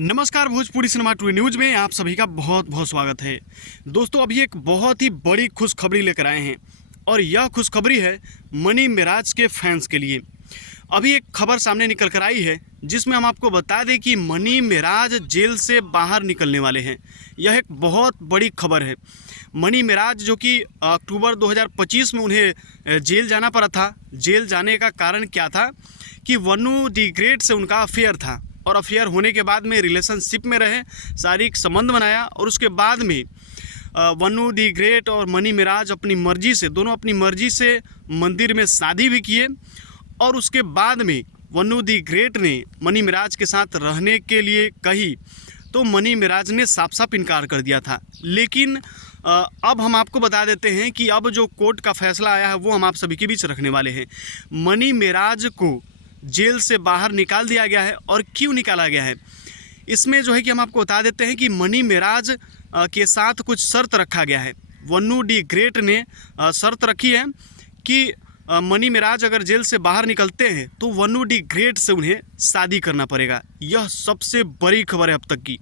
नमस्कार, Bhojpuri cinema to news में आप सभी का बहुत बहुत स्वागत है। दोस्तों, अभी एक बहुत ही बड़ी खुशखबरी लेकर आए हैं और यह खुशखबरी है मनी मेराज के फैंस के लिए। अभी एक खबर सामने निकल कर आई है जिसमें हम आपको बता दें कि मनी मेराज जेल से बाहर निकलने वाले हैं। यह एक बहुत बड़ी खबर है। मनी मेराज जो कि अक्टूबर 2025 में उन्हें जेल जाना पड़ा था। जेल जाने का कारण क्या था कि वन्नू दी ग्रेट से उनका अफेयर था और अफेयर होने के बाद में रिलेशनशिप में रहे, शारीरिक संबंध बनाया और उसके बाद में वन्नू दी ग्रेट और मनी मेराज अपनी मर्जी से, दोनों अपनी मर्जी से मंदिर में शादी भी किए और उसके बाद में वन्नू दी ग्रेट ने मनी मेराज के साथ रहने के लिए कही तो मनी मेराज ने साफ साफ इनकार कर दिया था। लेकिन अब हम आपको बता देते हैं कि अब जो कोर्ट का फैसला आया है वो हम आप सभी के बीच रखने वाले हैं। मनी मेराज को जेल से बाहर निकाल दिया गया है और क्यों निकाला गया है इसमें जो है कि हम आपको बता देते हैं कि मनी मेराज के साथ कुछ शर्त रखा गया है। वन्नू दी ग्रेट ने शर्त रखी है कि मनी मेराज अगर जेल से बाहर निकलते हैं तो वन्नू दी ग्रेट से उन्हें शादी करना पड़ेगा। यह सबसे बड़ी खबर है अब तक की।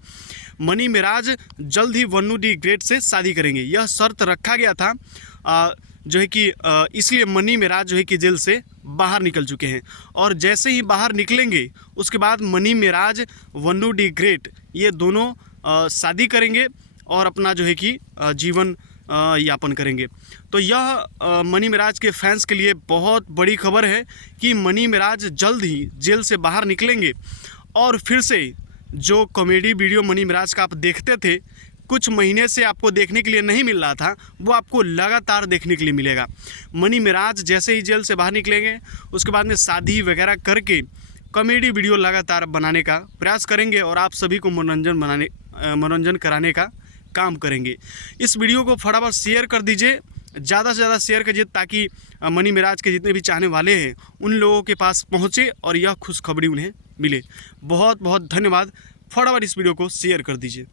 मनी मेराज जल्द ही वन्नू दी ग्रेट से शादी करेंगे, यह शर्त रखा गया था जो है कि इसलिए मनी मेराज जो है कि जेल से बाहर निकल चुके हैं और जैसे ही बाहर निकलेंगे उसके बाद money Meraj Vannu the great ये दोनों शादी करेंगे और अपना जो है कि जीवन यापन करेंगे। तो यह मनी मेराज के फैंस के लिए बहुत बड़ी खबर है कि मनी मेराज जल्द ही जेल से बाहर निकलेंगे और फिर से जो कॉमेडी वीडियो मनी मेराज का आप देखते थे, कुछ महीने से आपको देखने के लिए नहीं मिल रहा था, वो आपको लगातार देखने के लिए मिलेगा। मनी मेराज जैसे ही जेल से बाहर निकलेंगे उसके बाद में शादी वगैरह करके कॉमेडी वीडियो लगातार बनाने का प्रयास करेंगे और आप सभी को मनोरंजन कराने का काम करेंगे। इस वीडियो को फटाफट शेयर कर दीजिए, ज़्यादा से ज़्यादा शेयर कीजिए ताकि मनी मेराज के जितने भी चाहने वाले हैं उन लोगों के पास पहुँचे और यह खुशखबरी उन्हें मिले। बहुत बहुत धन्यवाद। फटाफट इस वीडियो को शेयर कर दीजिए।